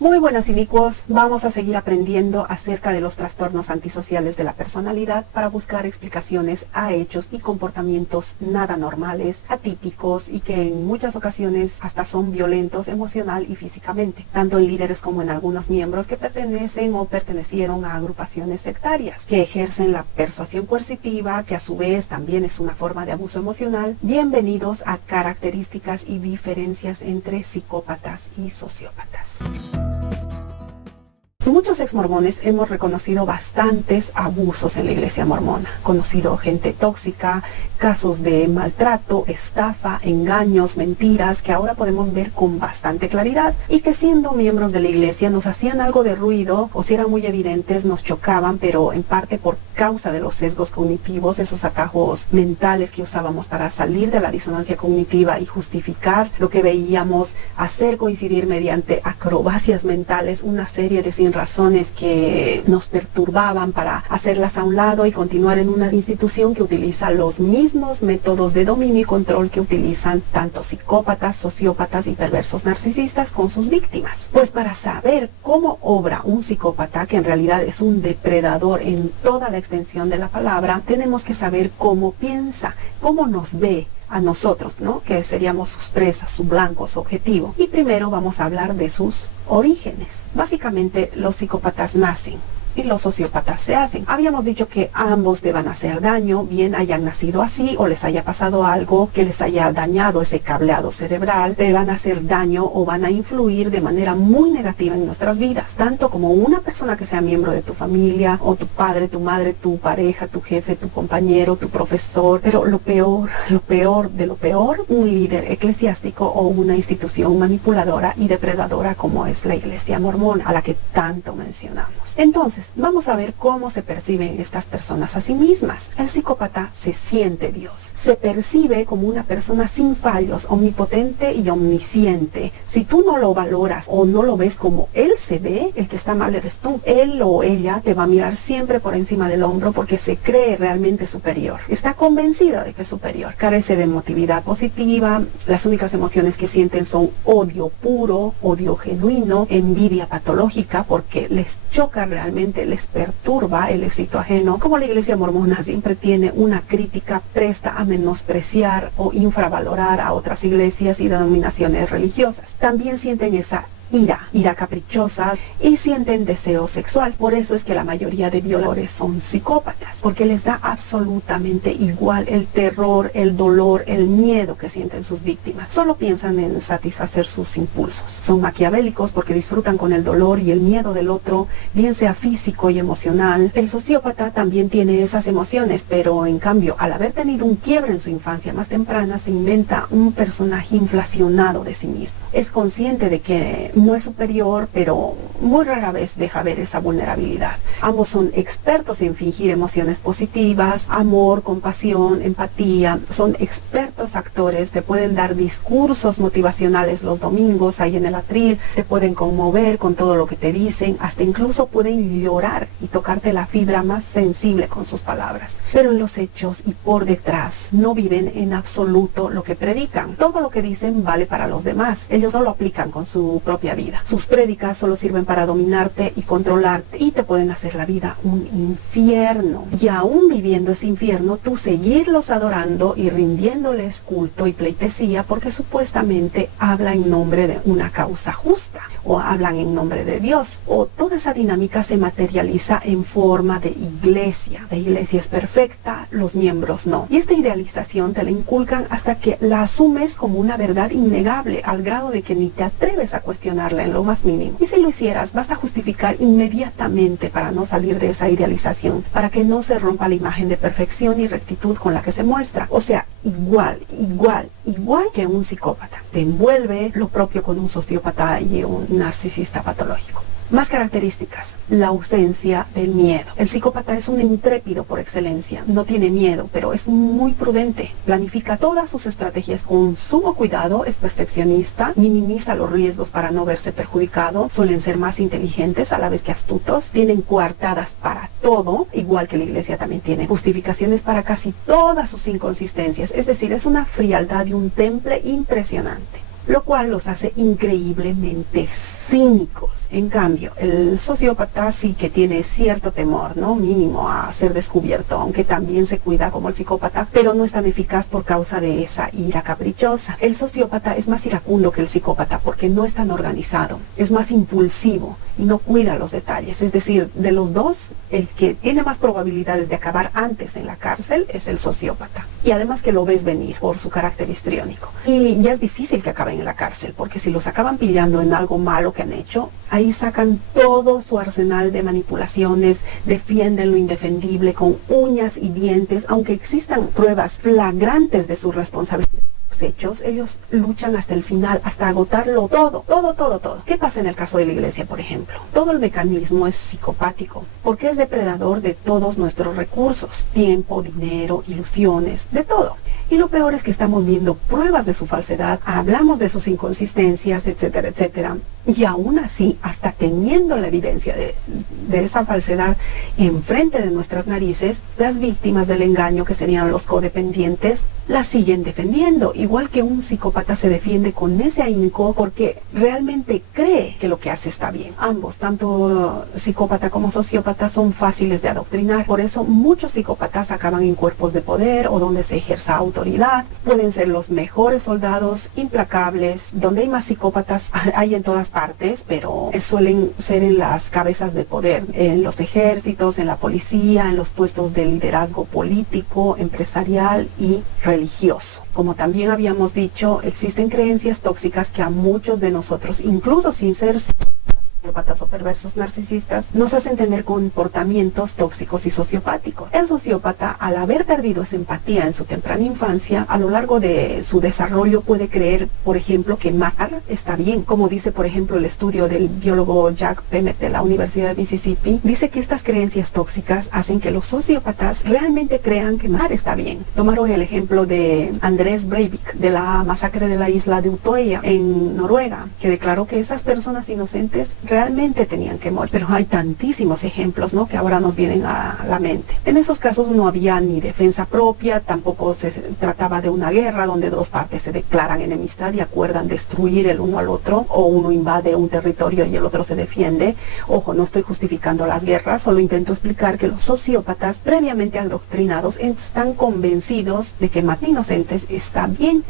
Muy buenas inicuos, vamos a seguir aprendiendo acerca de los trastornos antisociales de la personalidad para buscar explicaciones a hechos y comportamientos nada normales, atípicos y que en muchas ocasiones hasta son violentos emocional y físicamente, tanto en líderes como en algunos miembros que pertenecen o pertenecieron a agrupaciones sectarias, que ejercen la persuasión coercitiva, que a su vez también es una forma de abuso emocional. Bienvenidos a características y diferencias entre psicópatas y sociópatas. Muchos exmormones hemos reconocido bastantes abusos en la iglesia mormona, conocido gente tóxica, casos de maltrato, estafa, engaños, mentiras, que ahora podemos ver con bastante claridad y que siendo miembros de la iglesia nos hacían algo de ruido o si eran muy evidentes nos chocaban, pero en parte por causa de los sesgos cognitivos, esos atajos mentales que usábamos para salir de la disonancia cognitiva y justificar lo que veíamos, hacer coincidir mediante acrobacias mentales una serie de sin razones que nos perturbaban para hacerlas a un lado y continuar en una institución que utiliza los mismos métodos de dominio y control que utilizan tanto psicópatas, sociópatas y perversos narcisistas con sus víctimas. Pues para saber cómo obra un psicópata, que en realidad es un depredador en toda la extensión de la palabra, tenemos que saber cómo piensa, cómo nos ve a nosotros, ¿no? Que seríamos sus presas, su blanco, su objetivo. Y primero vamos a hablar de sus orígenes. Básicamente, los psicópatas nacen y los sociópatas se hacen. Habíamos dicho que ambos te van a hacer daño, bien hayan nacido así o les haya pasado algo que les haya dañado ese cableado cerebral, te van a hacer daño o van a influir de manera muy negativa en nuestras vidas, tanto como una persona que sea miembro de tu familia o tu padre, tu madre, tu pareja, tu jefe, tu compañero, tu profesor, pero lo peor de lo peor, un líder eclesiástico o una institución manipuladora y depredadora como es la iglesia mormona, a la que tanto mencionamos. Entonces, vamos a ver cómo se perciben estas personas a sí mismas. El psicópata se siente Dios. Se percibe como una persona sin fallos, omnipotente y omnisciente. Si tú no lo valoras o no lo ves como él se ve, el que está mal eres tú. Él o ella te va a mirar siempre por encima del hombro porque se cree realmente superior. Está convencido de que es superior. Carece de emotividad positiva. Las únicas emociones que sienten son odio puro, odio genuino, envidia patológica porque les choca realmente, les perturba el éxito ajeno. Como la iglesia mormona siempre tiene una crítica presta a menospreciar o infravalorar a otras iglesias y denominaciones religiosas. También sienten esa ira caprichosa y sienten deseo sexual. Por eso es que la mayoría de violadores son psicópatas, porque les da absolutamente igual el terror, el dolor, el miedo que sienten sus víctimas. Solo piensan en satisfacer sus impulsos. Son maquiavélicos porque disfrutan con el dolor y el miedo del otro, bien sea físico y emocional. El sociópata también tiene esas emociones, pero en cambio, al haber tenido un quiebre en su infancia más temprana, se inventa un personaje inflacionado de sí mismo. Es consciente de que no es superior, pero muy rara vez deja ver esa vulnerabilidad. Ambos son expertos en fingir emociones positivas, amor, compasión, empatía. Son expertos actores, te pueden dar discursos motivacionales los domingos ahí en el atril, te pueden conmover con todo lo que te dicen, hasta incluso pueden llorar y tocarte la fibra más sensible con sus palabras. Pero en los hechos y por detrás no viven en absoluto lo que predican. Todo lo que dicen vale para los demás. Ellos no lo aplican con su propia vida. Sus prédicas solo sirven para dominarte y controlarte y te pueden hacer la vida un infierno. Y aún viviendo ese infierno, tú seguirlos adorando y rindiéndoles culto y pleitesía porque supuestamente habla en nombre de una causa justa o hablan en nombre de Dios. O toda esa dinámica se materializa en forma de iglesia. La iglesia es perfecta, los miembros no. Y esta idealización te la inculcan hasta que la asumes como una verdad innegable al grado de que ni te atreves a cuestionarla en lo más mínimo. Y si lo hicieras, vas a justificar inmediatamente para no salir de esa idealización, para que no se rompa la imagen de perfección y rectitud con la que se muestra. O sea, igual que un psicópata. Te envuelve lo propio con un sociópata y un narcisista patológico. Más características: la ausencia del miedo. El psicópata es un intrépido por excelencia, no tiene miedo, pero es muy prudente, planifica todas sus estrategias con sumo cuidado, es perfeccionista, minimiza los riesgos para no verse perjudicado, suelen ser más inteligentes a la vez que astutos, tienen coartadas para todo, igual que la iglesia también tiene justificaciones para casi todas sus inconsistencias, es decir, es una frialdad y un temple impresionante. lo cual los hace increíblemente cínicos. En cambio, el sociópata sí que tiene cierto temor, ¿no? Mínimo a ser descubierto, aunque también se cuida como el psicópata, pero no es tan eficaz por causa de esa ira caprichosa. El sociópata es más iracundo que el psicópata porque no es tan organizado, es más impulsivo y no cuida los detalles. Es decir, de los dos, el que tiene más probabilidades de acabar antes en la cárcel es el sociópata. Y además que lo ves venir por su carácter histriónico. Y ya es difícil que acaben en la cárcel, porque si los acaban pillando en algo malo que han hecho, ahí sacan todo su arsenal de manipulaciones, defienden lo indefendible con uñas y dientes, aunque existan pruebas flagrantes de su responsabilidad. Hechos, ellos luchan hasta el final, hasta agotarlo todo. ¿Qué pasa en el caso de la iglesia, por ejemplo? Todo el mecanismo es psicopático, porque es depredador de todos nuestros recursos, tiempo, dinero, ilusiones, de todo. Y lo peor es que estamos viendo pruebas de su falsedad, hablamos de sus inconsistencias, etcétera, etcétera. Y aún así, hasta teniendo la evidencia de esa falsedad enfrente de nuestras narices, las víctimas del engaño, que serían los codependientes, la siguen defendiendo. Igual que un psicópata se defiende con ese ahínco porque realmente cree que lo que hace está bien. Ambos, tanto psicópata como sociópata, son fáciles de adoctrinar. Por eso muchos psicópatas acaban en cuerpos de poder o donde se ejerza autoridad. Pueden ser los mejores soldados, implacables. Donde hay más psicópatas hay en todas partes, pero suelen ser en las cabezas de poder, en los ejércitos, en la policía, en los puestos de liderazgo político, empresarial y religioso. Como también habíamos dicho, existen creencias tóxicas que a muchos de nosotros, incluso sin ser sociópatas o perversos narcisistas, nos hacen tener comportamientos tóxicos y sociopáticos. El sociópata, al haber perdido esa empatía en su temprana infancia, a lo largo de su desarrollo puede creer, por ejemplo, que matar está bien. Como dice, por ejemplo, el estudio del biólogo Jack Bennett de la Universidad de Mississippi, dice que estas creencias tóxicas hacen que los sociópatas realmente crean que matar está bien. Tomaron el ejemplo de Andrés Breivik, de la masacre de la isla de Utoya en Noruega, que declaró que esas personas inocentes realmente tenían que morir. Pero hay tantísimos ejemplos, ¿no?, que ahora nos vienen a la mente. En esos casos no había ni defensa propia, tampoco se trataba de una guerra donde dos partes se declaran enemistad y acuerdan destruir el uno al otro, o uno invade un territorio y el otro se defiende. Ojo, no estoy justificando las guerras, solo intento explicar que los sociópatas previamente adoctrinados están convencidos de que matar inocentes está bien.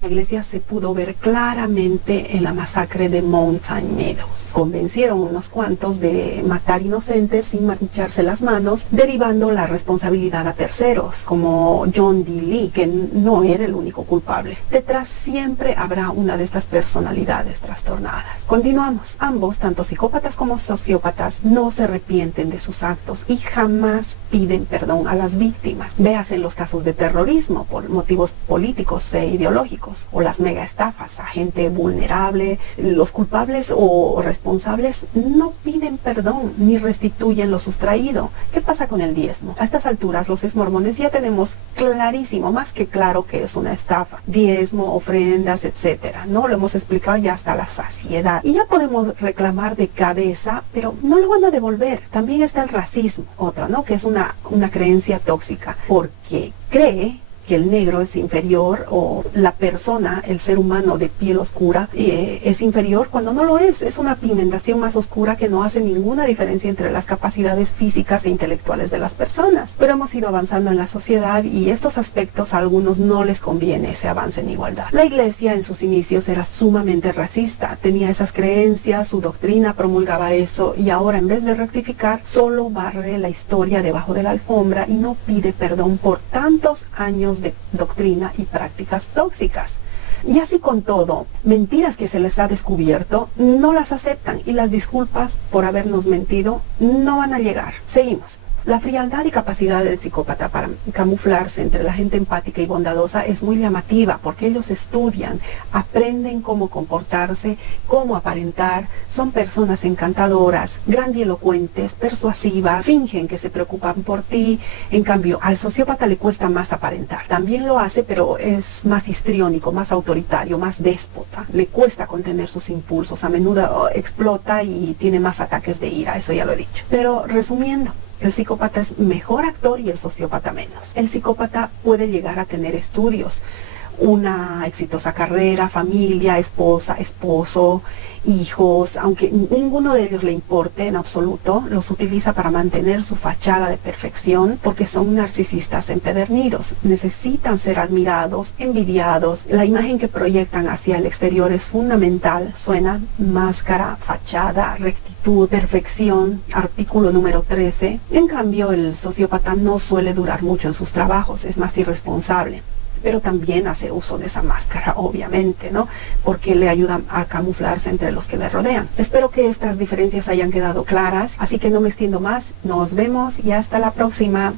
La iglesia se pudo ver claramente en la masacre de Mountain Meadows. Convencieron unos cuantos de matar inocentes sin mancharse las manos, derivando la responsabilidad a terceros, como John D. Lee, que no era el único culpable. Detrás siempre habrá una de estas personalidades trastornadas. Continuamos. Ambos, tanto psicópatas como sociópatas, no se arrepienten de sus actos y jamás piden perdón a las víctimas. Véase en los casos de terrorismo por motivos políticos e ideológicos, o las mega estafas a gente vulnerable. Los culpables o responsables no piden perdón ni restituyen lo sustraído. ¿Qué pasa con el diezmo? A estas alturas los exmormones ya tenemos clarísimo, más que claro, que es una estafa. Diezmo, ofrendas, etcétera. No lo hemos explicado ya hasta la saciedad. Y ya podemos reclamar de cabeza, pero no lo van a devolver. También está el racismo, otra, ¿no?, que es una creencia tóxica, porque cree que el negro es inferior, o la persona, el ser humano de piel oscura, es inferior cuando no lo es. Es una pigmentación más oscura que no hace ninguna diferencia entre las capacidades físicas e intelectuales de las personas. Pero hemos ido avanzando en la sociedad y estos aspectos a algunos no les conviene ese avance en igualdad. La iglesia en sus inicios era sumamente racista, tenía esas creencias, su doctrina promulgaba eso, y ahora en vez de rectificar, solo barre la historia debajo de la alfombra y no pide perdón por tantos años de doctrina y prácticas tóxicas. Y así con todo, mentiras que se les ha descubierto no las aceptan, y las disculpas por habernos mentido no van a llegar. Seguimos. La frialdad y capacidad del psicópata para camuflarse entre la gente empática y bondadosa es muy llamativa, porque ellos estudian, aprenden cómo comportarse, cómo aparentar, son personas encantadoras, grandilocuentes, persuasivas, fingen que se preocupan por ti. En cambio, al sociópata le cuesta más aparentar. También lo hace, pero es más histriónico, más autoritario, más déspota. Le cuesta contener sus impulsos, a menudo explota y tiene más ataques de ira, eso ya lo he dicho. Pero resumiendo, el psicópata es mejor actor y el sociópata menos. El psicópata puede llegar a tener estudios una exitosa carrera, familia, esposa, esposo, hijos, aunque ninguno de ellos le importe en absoluto, los utiliza para mantener su fachada de perfección porque son narcisistas empedernidos. Necesitan ser admirados, envidiados. La imagen que proyectan hacia el exterior es fundamental. Suena máscara, fachada, rectitud, perfección, artículo número 13. En cambio, el sociópata no suele durar mucho en sus trabajos, es más irresponsable. Pero también hace uso de esa máscara, obviamente, ¿no? Porque le ayuda a camuflarse entre los que le rodean. Espero que estas diferencias hayan quedado claras, así que no me extiendo más. Nos vemos y hasta la próxima.